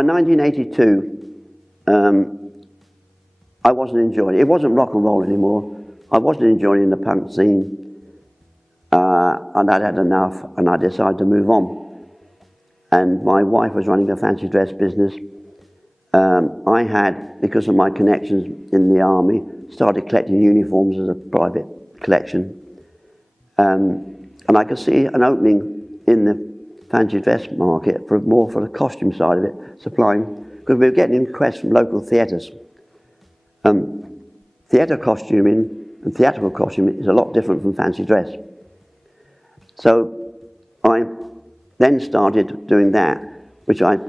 By 1982, I wasn't enjoying it. It wasn't rock and roll anymore. I wasn't enjoying the punk scene, and I'd had enough, and I decided to move on. And my wife was running a fancy dress business. I had, because of my connections in the army, started collecting uniforms as a private collection. And I could see an opening in the fancy dress market for more for the costume side of it, supplying, because we were getting requests from local theatres. Theatre costuming and theatrical costuming is a lot different from fancy dress. So I then started doing that, which I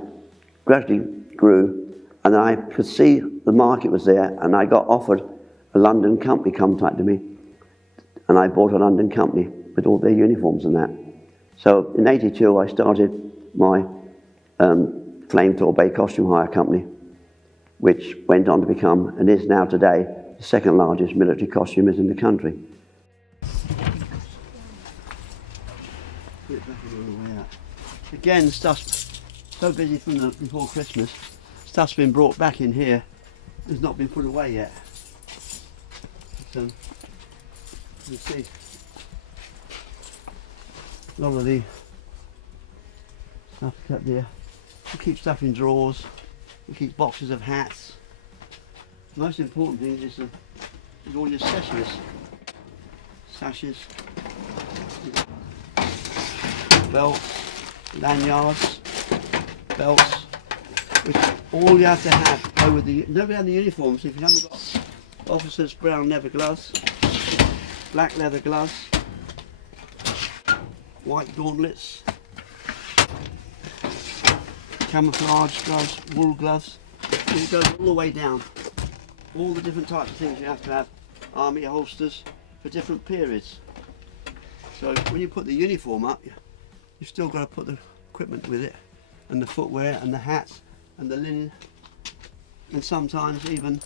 gradually grew, and I could see the market was there, and I got offered a London company contacted me, and I bought a London company with all their uniforms and that. So in '82 I started my Flame Torbay costume hire company, which went on to become, and is now today, the second largest military costumers in the country. Again, stuff's so busy from before Christmas, stuff's been brought back in here, it's not been put away yet. So, you see, a lot of the stuff kept there. We keep stuff in drawers, we keep boxes of hats. The most important thing is all your sashes, belts, lanyards, belts, which all you have to have go with the, nobody had the uniforms if you haven't got officers' brown leather gloves, black leather gloves, white gauntlets, camouflage gloves, wool gloves. It goes all the way down. All the different types of things you have to have, army holsters for different periods. So when you put the uniform up, you've still got to put the equipment with it, and the footwear and the hats and the linen, and sometimes even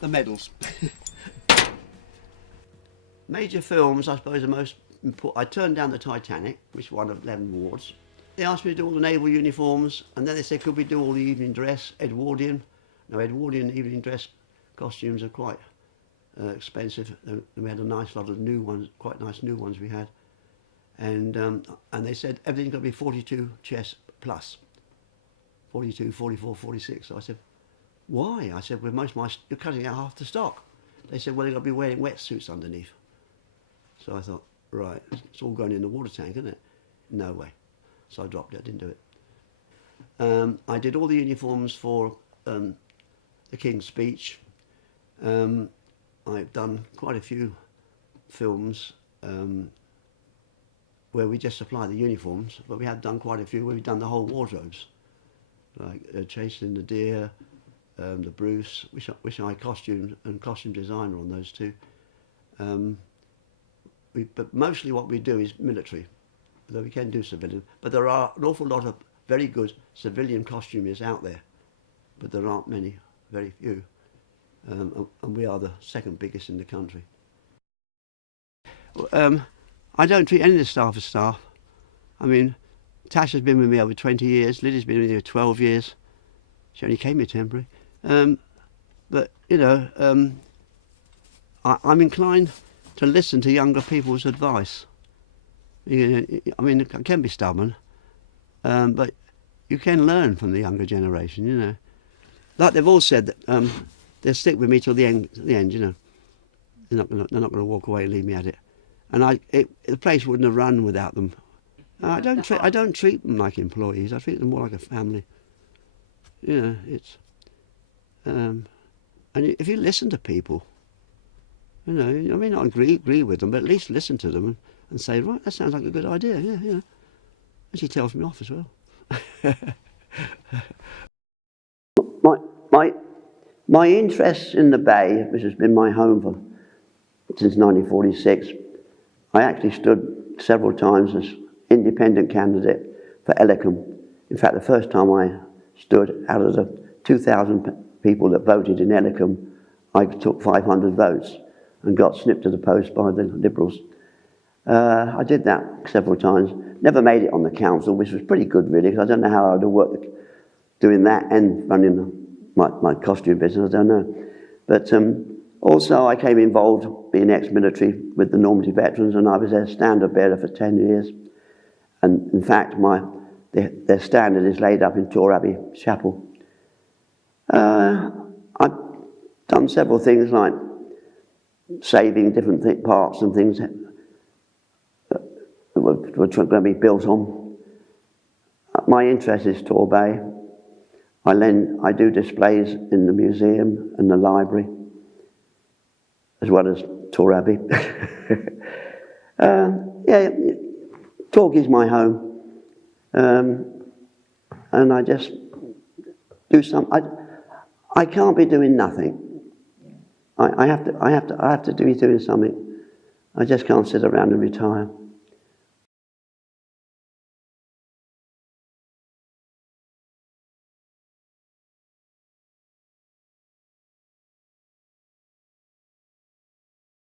the medals. Major films, I suppose, are most important. I turned down the Titanic, which won 11 awards. They asked me to do all the naval uniforms, and then they said, could we do all the evening dress, Edwardian? Now, Edwardian evening dress costumes are quite expensive. We had a nice lot of new ones, quite nice new ones we had. And they said, everything's got to be 42 chest plus. 42, 44, 46. So I said, why? I said, well, you're cutting out half the stock. They said, well, they've got to be wearing wetsuits underneath. So I thought, right, it's all going in the water tank, isn't it? No way. So I dropped it, I didn't do it. I did all the uniforms for the King's Speech. I've done quite a few films where we just supply the uniforms, but we have done quite a few where we've done the whole wardrobes, like Chasing the Deer, the Bruce, which I costumed and costume designer on those two. But mostly what we do is military, though we can do civilian. But there are an awful lot of very good civilian costumiers out there, but there aren't many, very few. And we are the second biggest in the country. I don't treat any of the staff as staff. I mean, Tasha's been with me over 20 years, Lydia's been with me over 12 years. She only came here temporary. But, you know, I'm inclined to listen to younger people's advice. I mean, I can be stubborn, but you can learn from the younger generation, you know. Like they've all said that they'll stick with me till the end, you know. They're not going to walk away and leave me at it. And the place wouldn't have run without them. I don't treat them like employees. I treat them more like a family. You know, it's and if you listen to people, you know, I may not agree with them, but at least listen to them and say, right, that sounds like a good idea. Yeah, you know. And she tells me off as well. My interest in the Bay, which has been my home since 1946, I actually stood several times as independent candidate for Ellicombe. In fact, the first time I stood, out of the 2,000 people that voted in Ellicombe, I took 500 votes and got snipped to the post by the Liberals. I did that several times. Never made it on the council, which was pretty good really, because I don't know how I would have worked doing that and running my costume business, I don't know. But also I came involved, being ex-military, with the Normandy veterans, and I was their standard bearer for 10 years. And in fact, their standard is laid up in Torre Abbey Chapel. I've done several things like saving different parts and things that were going to be built on. My interest is Torbay. I do displays in the museum and the library, as well as Torre Abbey. Yeah, Torque is my home, and I just do some. I can't be doing nothing. I have to be doing something. I just can't sit around and retire.